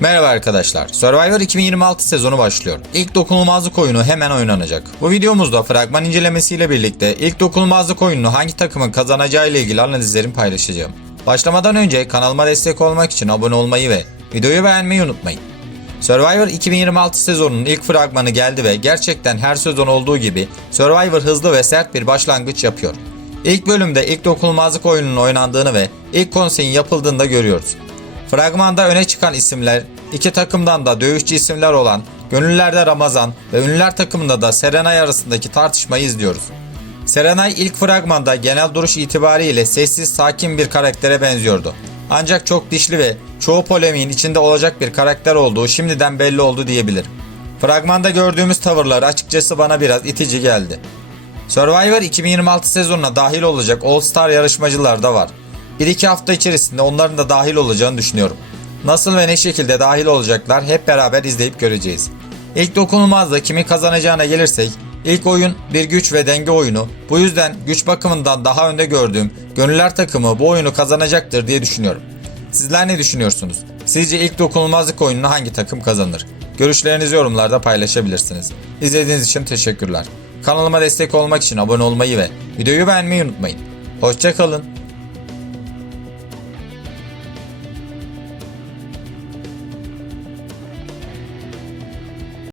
Merhaba arkadaşlar. Survivor 2026 sezonu başlıyor. İlk dokunulmazlık oyunu hemen oynanacak. Bu videomuzda fragman incelemesiyle birlikte ilk dokunulmazlık oyununu hangi takımın kazanacağı ile ilgili analizlerimi paylaşacağım. Başlamadan önce kanalıma destek olmak için abone olmayı ve videoyu beğenmeyi unutmayın. Survivor 2026 sezonunun ilk fragmanı geldi ve gerçekten her sezon olduğu gibi Survivor hızlı ve sert bir başlangıç yapıyor. İlk bölümde ilk dokunulmazlık oyununun oynandığını ve ilk konseyin yapıldığını da görüyoruz. Fragmanda öne çıkan isimler, iki takımdan da dövüşçü isimler olan Gönüllerde Ramazan ve Ünlüler takımında da Serenay arasındaki tartışmayı izliyoruz. Serenay ilk fragmanda genel duruş itibariyle sessiz sakin bir karaktere benziyordu. Ancak çok dişli ve çoğu polemiğin içinde olacak bir karakter olduğu şimdiden belli oldu diyebilirim. Fragmanda gördüğümüz tavırlar açıkçası bana biraz itici geldi. Survivor 2026 sezonuna dahil olacak All Star yarışmacılar da var. 1-2 hafta içerisinde onların da dahil olacağını düşünüyorum. Nasıl ve ne şekilde dahil olacaklar hep beraber izleyip göreceğiz. İlk dokunulmazda kimin kazanacağına gelirsek ilk oyun bir güç ve denge oyunu. Bu yüzden güç bakımından daha önde gördüğüm Gönüller takımı bu oyunu kazanacaktır diye düşünüyorum. Sizler ne düşünüyorsunuz? Sizce ilk dokunulmazlık oyununu hangi takım kazanır? Görüşlerinizi yorumlarda paylaşabilirsiniz. İzlediğiniz için teşekkürler. Kanalıma destek olmak için abone olmayı ve videoyu beğenmeyi unutmayın. Hoşçakalın.